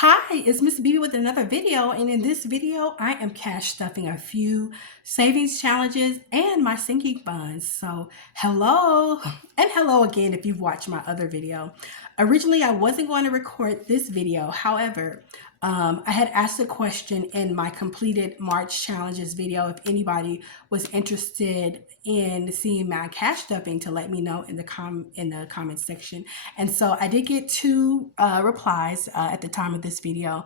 Hi, it's Miss B with another video, and in this video, I am cash stuffing a few savings challenges and my sinking funds. So, hello, and hello again if you've watched my other video. Originally, I wasn't going to record this video. However, I had asked a question in my completed March challenges video if anybody was interested in seeing my cash stuffing to let me know in the comment section. And so I did get two replies at the time of this video.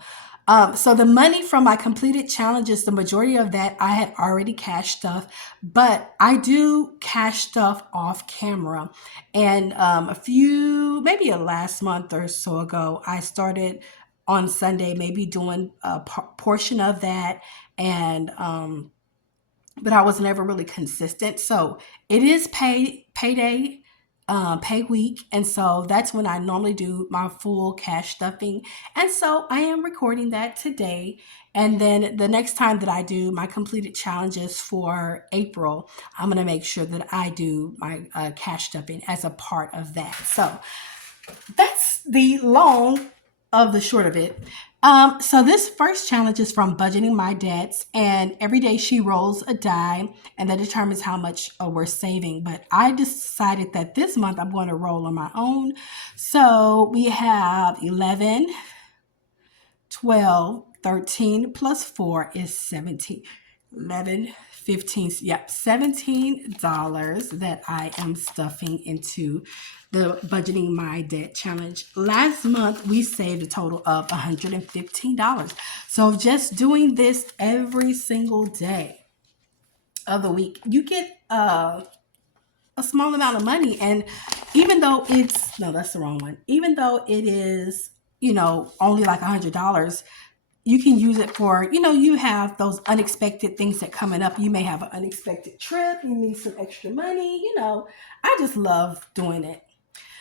So the money from my completed challenges, the majority of that I had already cash stuffed, but I do cash stuff off camera. And maybe a last month or so ago, I started on Sunday, maybe doing a portion of that. And, but I was never really consistent. So it is payday, pay week. And so that's when I normally do my full cash stuffing. And so I am recording that today. And then the next time that I do my completed challenges for April, I'm going to make sure that I do my cash stuffing as a part of that. So that's the long of the short of it. So this first challenge is from Budgeting My Debts, and every day she rolls a die, and that determines how much we're saving. But I decided that this month I'm going to roll on my own. So we have 11, 12, 13 plus 4 is 17. 11, 15, yep, $17 that I am stuffing into the Budgeting My Debt challenge. Last month, we saved a total of $115. So just doing this every single day of the week, you get a small amount of money. And even though no, that's the wrong one. Even though it is, only like $100, you can use it for, you have those unexpected things that coming up. You may have an unexpected trip. You need some extra money. I just love doing it.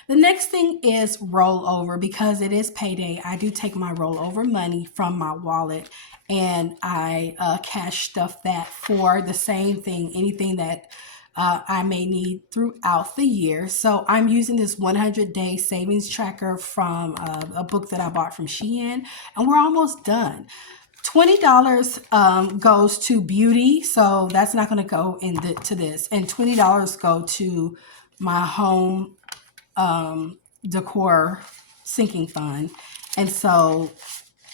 The next thing is rollover. Because it is payday, I do take my rollover money from my wallet and I cash stuff that for the same thing, anything that I may need throughout the year. So I'm using this 100-day savings tracker from a book that I bought from Shein, and we're almost done. $20 goes to beauty, so that's not going to go to this, and $20 go to my home decor sinking fund. And so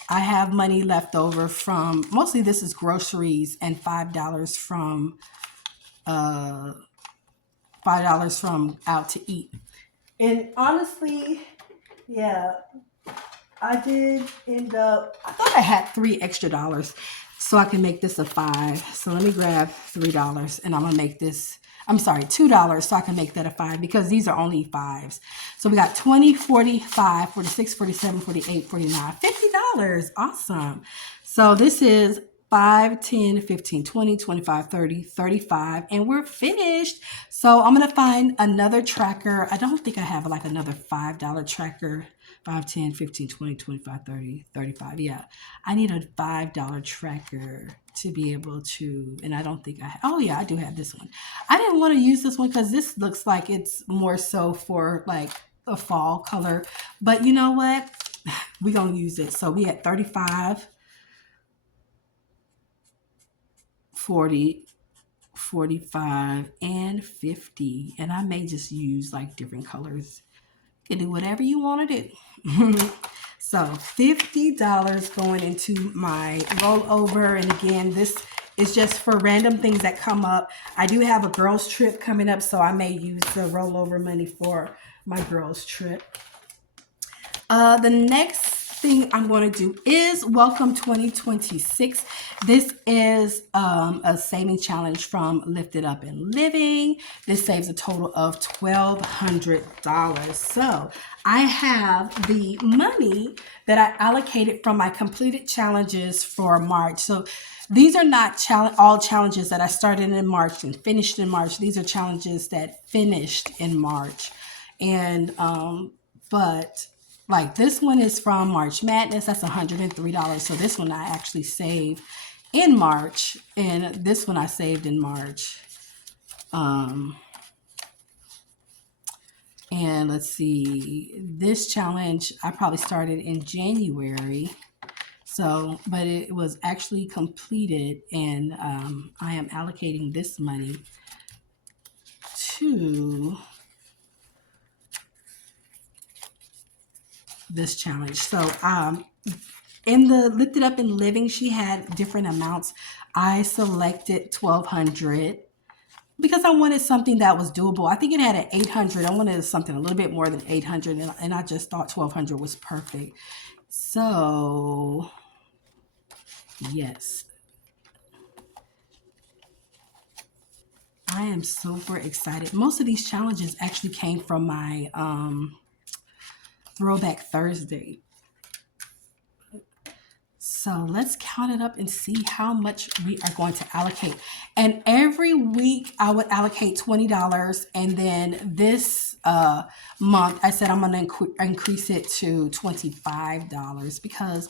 I have money left over from, mostly this is groceries, and $5 from out to eat. And honestly, yeah, I did end up, I thought I had $3 extra so I can make this a 5. So let me grab $3 and I'm gonna make this, I'm sorry, $2 so I can make that a 5, because these are only 5s. So we got 20, 45, 46, 47, 48, 49, $50. Awesome. So this is 5, 10, 15, 20, 25, 30, 35, and we're finished. So I'm going to find another tracker. I don't think I have like another $5 tracker. 5, 10, 15, 20, 25, 30, 35. Yeah, I need a $5 tracker to be able to, and I don't think oh yeah, I do have this one. I didn't want to use this one because this looks like it's more so for like a fall color, but you know what? We're going to use it. So we had 35, 40, 45, and 50. And I may just use like different colors. You can do whatever you want to do. So $50 going into my rollover. And again, this is just for random things that come up. I do have a girls trip coming up, so I may use the rollover money for my girls trip. The next thing I'm going to do is Welcome 2026. This is a saving challenge from Lifted Up and Living. This saves a total of $1,200. So I have the money that I allocated from my completed challenges for March. So these are not all challenges that I started in March and finished in March. These are challenges that finished in March. And but like this one is from March Madness. That's $103. So this one I actually saved in March, and this one I saved in March. And let's see, this challenge I probably started in January. So, but it was actually completed, and I am allocating this money to this challenge. So, in the Lifted Up and Living, she had different amounts. I selected 1,200 because I wanted something that was doable. I think it had an 800. I wanted something a little bit more than 800, and I just thought 1,200 was perfect. So, yes, I am super excited. Most of these challenges actually came from my Throwback Thursday. So let's count it up and see how much we are going to allocate. And every week I would allocate $20. And then this month I said I'm going to increase it to $25 because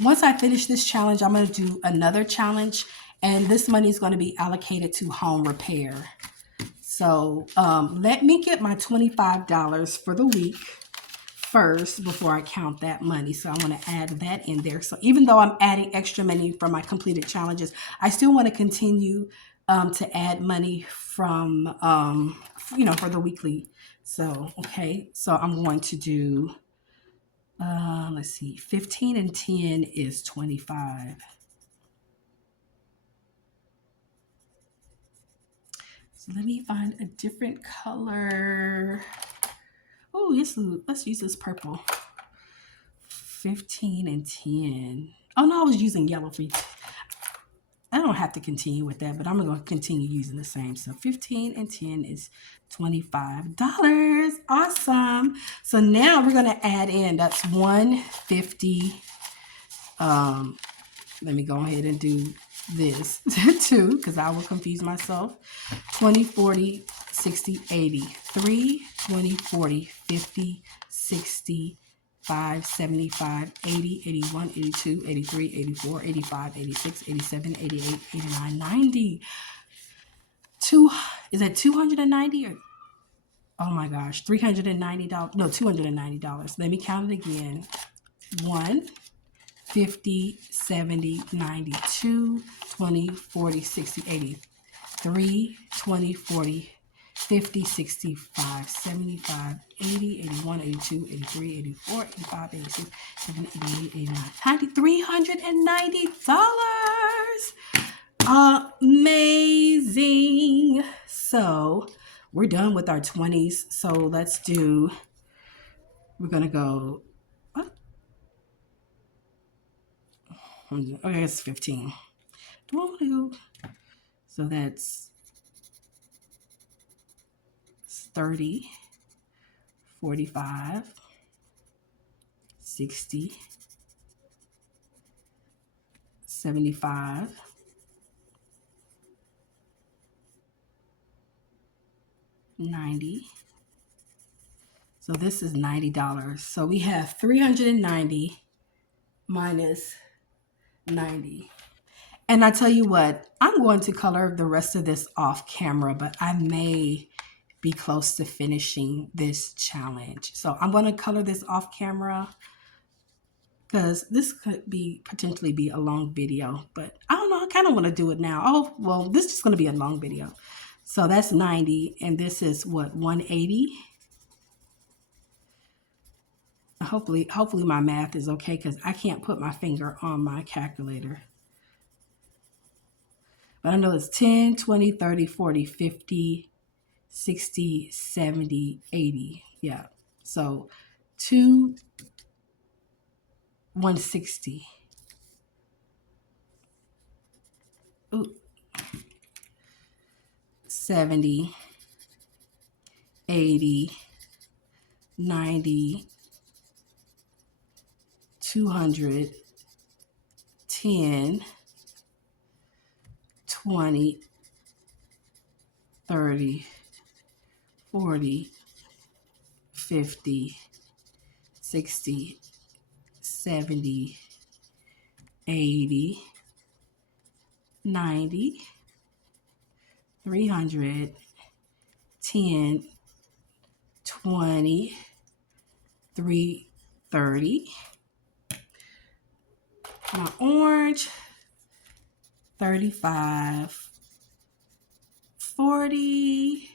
once I finish this challenge, I'm going to do another challenge. And this money is going to be allocated to home repair. So let me get my $25 for the week first before I count that money. So I want to add that in there. So even though I'm adding extra money from my completed challenges, I still want to continue to add money from, for the weekly. So, okay. So I'm going to do, let's see, 15 and 10 is 25. So let me find a different color. Oh, yes, let's use this purple. 15 and 10. Oh, no, I was using yellow for you. I don't have to continue with that, but I'm going to continue using the same. So 15 and 10 is $25. Awesome. So now we're going to add in, that's 150. Let me go ahead and do this too, because I will confuse myself. 20, 40, 60, 80. 3, 20, 40, 50, 60, 5, 75, 80, 81, 82, 83, 84, 85, 86, 87, 88, 89, 90. Is that 290 or, oh my gosh, $390? No, $290. Let me count it again. 1, 50, 70, 92, 20, 40, 60, 80. 3, 20, 40, 50, 65, 75, 80, 81, 82, 83, 84, 85, 86, 87, 88, 89, 90, $390. Amazing. So we're done with our 20s. So let's do, we're going to go, okay, it's 15. Do I want to go? So that's 30, 45, 60, 75, 90. So this is $90. So we have 390 minus 90. And I tell you what, I'm going to color the rest of this off camera, but I may be close to finishing this challenge. So I'm going to color this off camera because this could be potentially be a long video, but I don't know. I kind of want to do it now. Oh, well, this is just going to be a long video. So that's 90, and this is what, 180? Hopefully my math is okay because I can't put my finger on my calculator. But I know it's 10, 20, 30, 40, 50, 60, 70, 80. Yeah. So 160. Ooh. 70, 80, 90, 200, 10, 20, 30, 40, 50, 60, 70, 80, 90, 300, 10, 20, 330. My orange, 35, 40,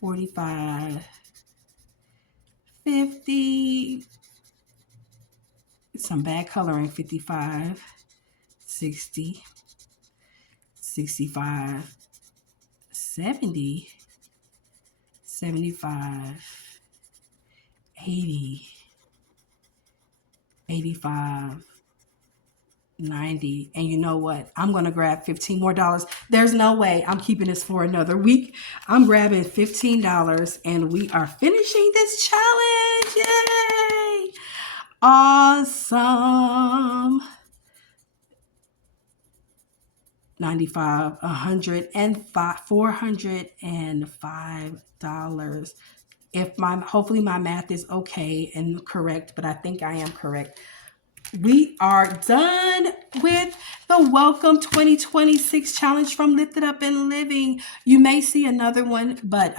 45, 50. Some bad coloring, 55, 60, 65, 70, 75, 80, 85, 90. And you know what? I'm going to grab $15 more. There's no way I'm keeping this for another week. I'm grabbing $15 and we are finishing this challenge. Yay! Awesome. 95, 105, $405. Hopefully my math is okay and correct, but I think I am correct. We are done with the Welcome 2026 challenge from Lifted Up and Living. You may see another one, but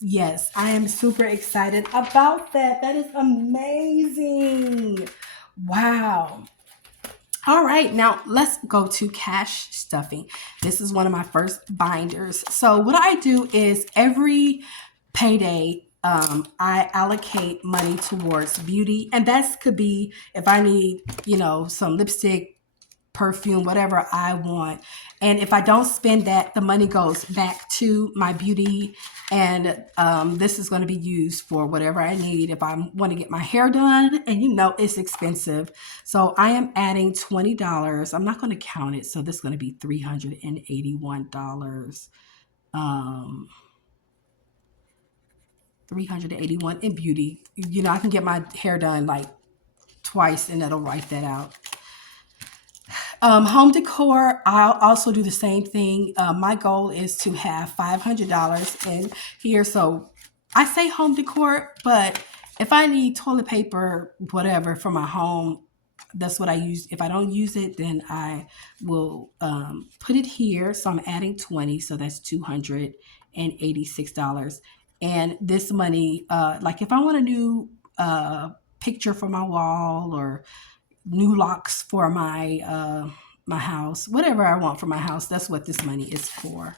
yes, I am super excited about that. That is amazing. Wow. All right, now let's go to cash stuffing. This is one of my first binders. So what I do is every payday, I allocate money towards beauty, and that could be if I need, some lipstick, perfume, whatever I want. And if I don't spend that, the money goes back to my beauty, and this is going to be used for whatever I need. If I want to get my hair done, and it's expensive, so I am adding $20. I'm not going to count it, so this is going to be $381. 381 in beauty. I can get my hair done like twice and it'll write that out. Home decor, I'll also do the same thing. My goal is to have $500 in here. So I say home decor, but if I need toilet paper, whatever, for my home, that's what I use. If I don't use it, then I will put it here. So I'm adding 20, so that's $286. And this money, like if I want a new picture for my wall or new locks for my my house, whatever I want for my house, that's what this money is for.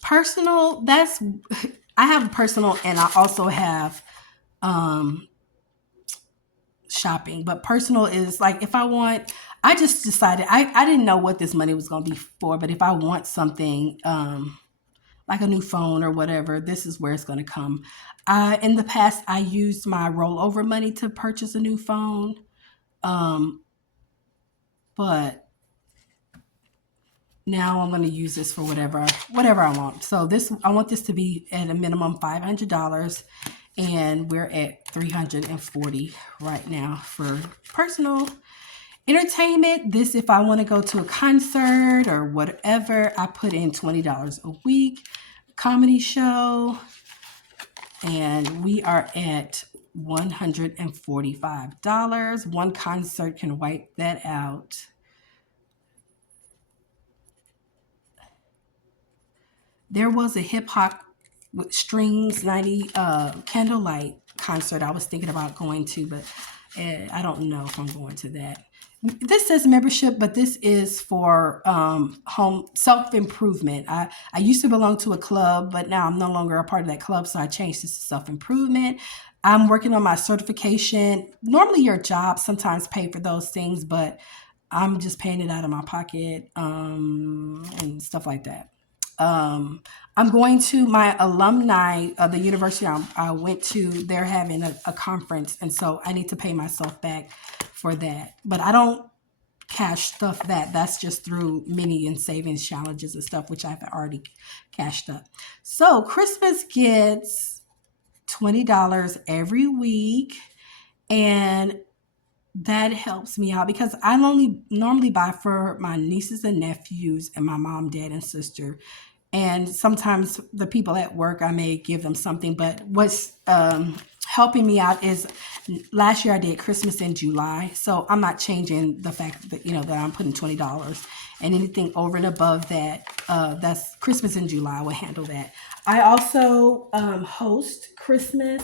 Personal, I have personal, and I also have shopping. But personal is like if I want, I just decided, I didn't know what this money was going to be for, but if I want something like a new phone or whatever, this is where it's going to come. In the past, I used my rollover money to purchase a new phone, but now I'm going to use this for whatever I want. So I want this to be at a minimum $500, and we're at $340 right now for personal. Entertainment, this if I want to go to a concert or whatever, I put in $20 a week. Comedy show, and we are at $145. One concert can wipe that out. There was a hip hop with strings 90 candlelight concert I was thinking about going to, but I don't know if I'm going to that. This says membership, but this is for home self-improvement. I used to belong to a club, but now I'm no longer a part of that club, so I changed this to self-improvement. I'm working on my certification. Normally your job sometimes pay for those things, but I'm just paying it out of my pocket and stuff like that. I'm going to my alumni of the university I went to. They're having a conference, and so I need to pay myself back for that. But I don't cash stuff that. That's just through mini and savings challenges and stuff, which I've already cashed up. So Christmas gets $20 every week, and that helps me out because I normally buy for my nieces and nephews and my mom, dad, and sister. And sometimes the people at work, I may give them something. But what's helping me out is last year I did Christmas in July. So I'm not changing the fact that, that I'm putting $20, and anything over and above that, that's Christmas in July. I will handle that. I also host Christmas,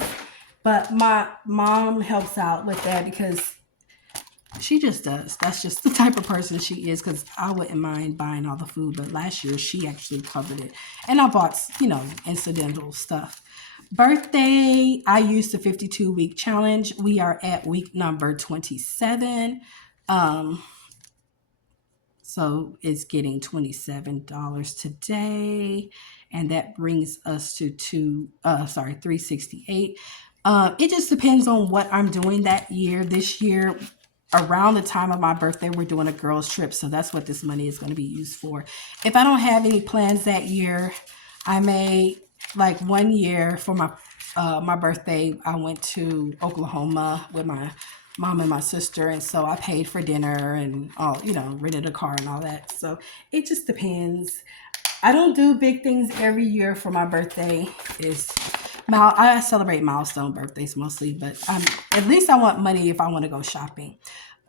but my mom helps out with that because she just does. That's just the type of person she is, because I wouldn't mind buying all the food. But last year, she actually covered it. And I bought, incidental stuff. Birthday, I used the 52-week challenge. We are at week number 27. So it's getting $27 today. And that brings us to $368. It just depends on what I'm doing that year. This year, around the time of my birthday, we're doing a girls trip. So that's what this money is going to be used for. If I don't have any plans that year, I may, like one year for my birthday, I went to Oklahoma with my mom and my sister. And so I paid for dinner and all, rented a car and all that. So it just depends. I don't do big things every year for my birthday. I celebrate milestone birthdays mostly, but at least I want money if I want to go shopping.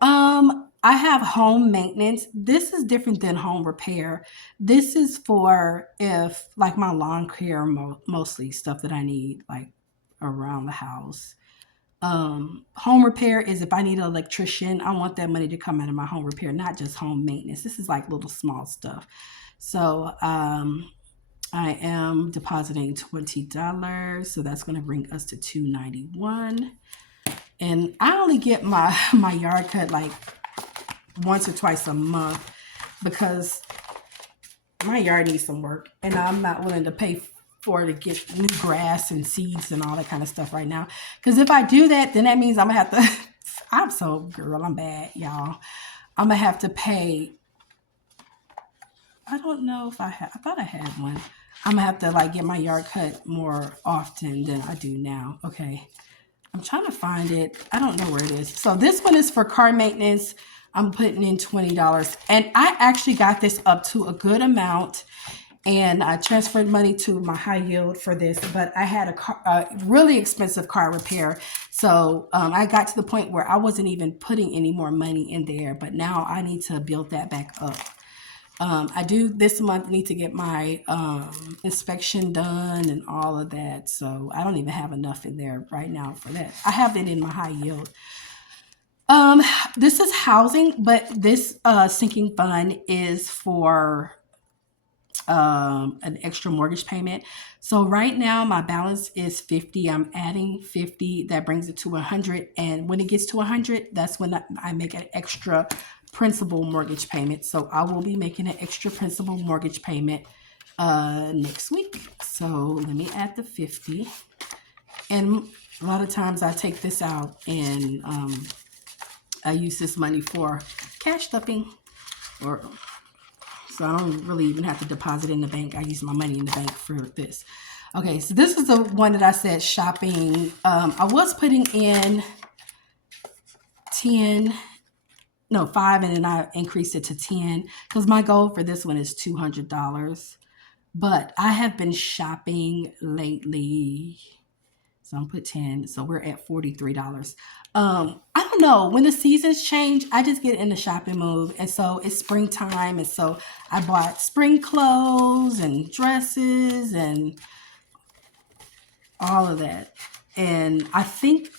I have home maintenance. This is different than home repair. This is for if, like, my lawn care, mostly stuff that I need, like, around the house. Home repair is if I need an electrician, I want that money to come out of my home repair, not just home maintenance. This is like little small stuff. So, I am depositing $20, so that's going to bring us to $291. And I only get my yard cut like once or twice a month because my yard needs some work, and I'm not willing to pay for to get new grass and seeds and all that kind of stuff right now. Because if I do that, then that means I'm gonna have to. I'm bad, y'all. I'm gonna have to pay. I don't know if I thought I had one. I'm gonna have to get my yard cut more often than I do now. Okay. I'm trying to find it. I don't know where it is. So this one is for car maintenance. I'm putting in $20. And I actually got this up to a good amount. And I transferred money to my high yield for this. But I had a really expensive car repair. So I got to the point where I wasn't even putting any more money in there. But now I need to build that back up. I do this month need to get my inspection done and all of that. So I don't even have enough in there right now for that. I have it in my high yield. This is housing, but this sinking fund is for an extra mortgage payment. So right now my balance is 50. I'm adding 50. That brings it to 100. And when it gets to 100, that's when I make an extra principal mortgage payment. So I will be making an extra principal mortgage payment next week. So let me add the 50. And a lot of times I take this out and I use this money for cash stuffing, so I don't really even have to deposit in the bank. I use my money in the bank for this. Okay, so this is the one that I said shopping. I was putting in 5, and then I increased it to 10 because my goal for this one is $200. But I have been shopping lately. So I'm put 10. So we're at $43. I don't know. When the seasons change, I just get in the shopping mood. And so it's springtime. And so I bought spring clothes and dresses and all of that. And I think,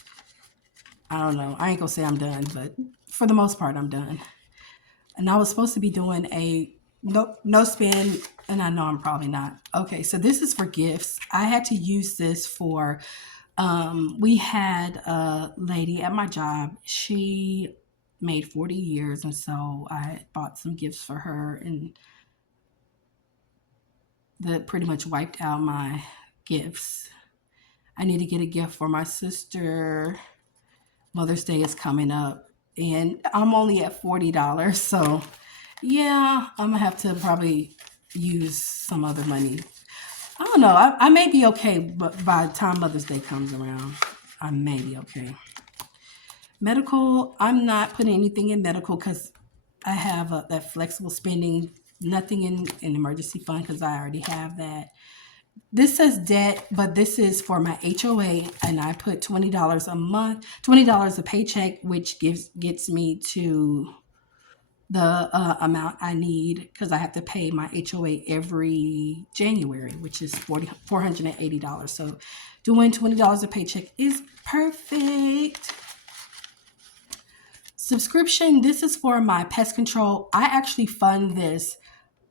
I don't know. I ain't gonna say I'm done, but for the most part, I'm done. And I was supposed to be doing a no spend, and I know I'm probably not. Okay, so this is for gifts. I had to use this for, we had a lady at my job. She made 40 years, and so I bought some gifts for her, and that pretty much wiped out my gifts. I need to get a gift for my sister. Mother's Day is coming up, and I'm only at $40. So yeah, I'm gonna have to probably use some other money. I don't know. I may be okay, but by the time Mother's Day comes around, I may be okay. Medical, I'm not putting anything in medical because I have that flexible spending, nothing in an emergency fund because I already have that. this says debt, but this is for my HOA, and I put $20 a month, $20 a paycheck, which gets me to the amount I need, because I have to pay my HOA every January, which is $480. So doing $20 a paycheck is perfect. Subscription, this is for my pest control. I actually fund this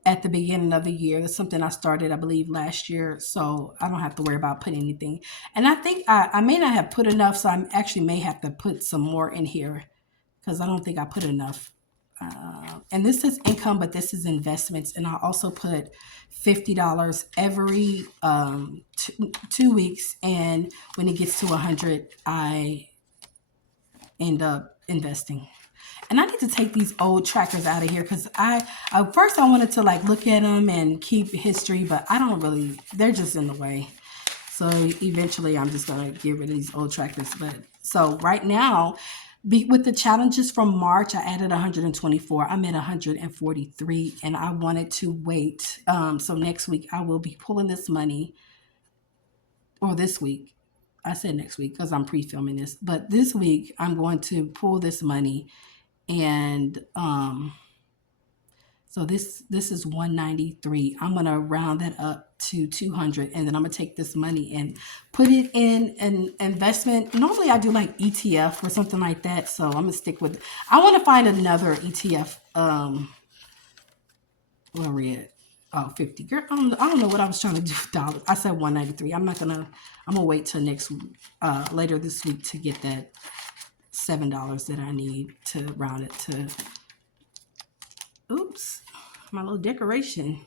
at the beginning of the year. That's something I started, I believe, last year. So I don't have to worry about putting anything. And I think I may not have put enough, so I actually may have to put some more in here, because I don't think I put enough. And this is income, but this is investments. And I also put $50 every 2 weeks. And when it gets to 100, I end up investing. And I need to take these old trackers out of here, because first I wanted to like look at them and keep history, but I don't really, they're just in the way. So eventually I'm just going to get rid of these old trackers. But so right now, with the challenges from March, I added 124. I'm at 143, and I wanted to wait. So next week I will be pulling this money, or this week. I said next week because I'm pre-filming this, but this week I'm going to pull this money, and so this is 193. I'm going to round that up to 200, and then I'm going to take this money and put it in an investment. Normally I do like ETF or something like that, so I'm going to stick with, I want to find another ETF. Where are we at? Oh, 50. Girl, I don't know what I was trying to do with dollars. I said 193. I'm going to wait till later this week to get that $7 that I need to round it to, oops, my little decoration.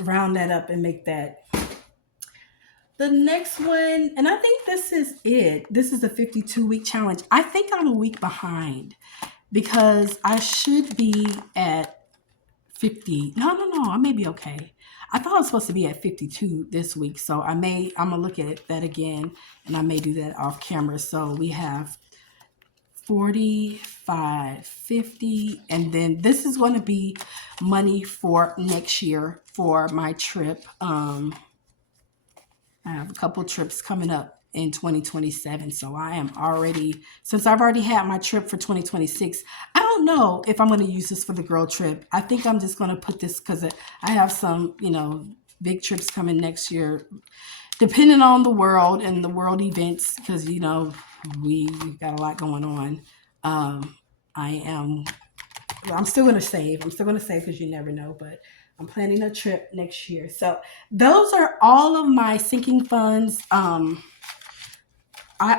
Round that up and make that. The next one, and I think this is it. This is the 52-week challenge. I think I'm a week behind, because I should be at 50. No, I may be okay. I thought I was supposed to be at 52 this week, so I'm gonna look at that again, and I may do that off camera. So we have 45, 50, and then this is going to be money for next year for my trip. I have a couple trips coming up in 2027, so I am already, since I've already had my trip for 2026, I don't know if I'm going to use this for the girl trip. I think I'm just going to put this, because I have some, big trips coming next year, depending on the world and the world events, because, we've got a lot going on. I'm still going to save. Because you never know, but I'm planning a trip next year. So those are all of my sinking funds. I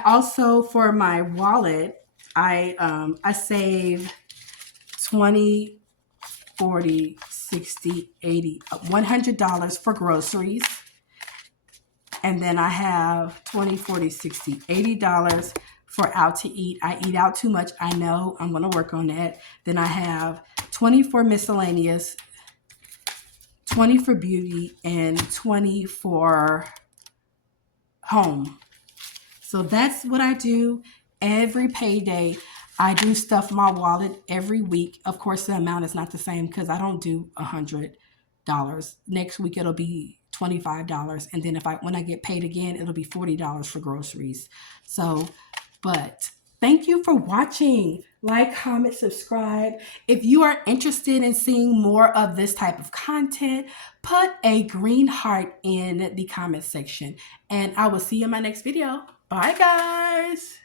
also, for my wallet, I save 20, 40, 60, 80, $100 for groceries. And then I have 20, 40, 60, $80 for out to eat. I eat out too much. I know. I'm going to work on that. Then I have 20 for miscellaneous, 20 for beauty, and 20 for home. So that's what I do every payday. I do stuff my wallet every week. Of course, the amount is not the same, because I don't do $100. Next week it'll be $25, and then when I get paid again, it'll be $40 for groceries. So, but thank you for watching. Like, comment, subscribe. If you are interested in seeing more of this type of content, put a green heart in the comment section, and I will see you in my next video. Bye, guys.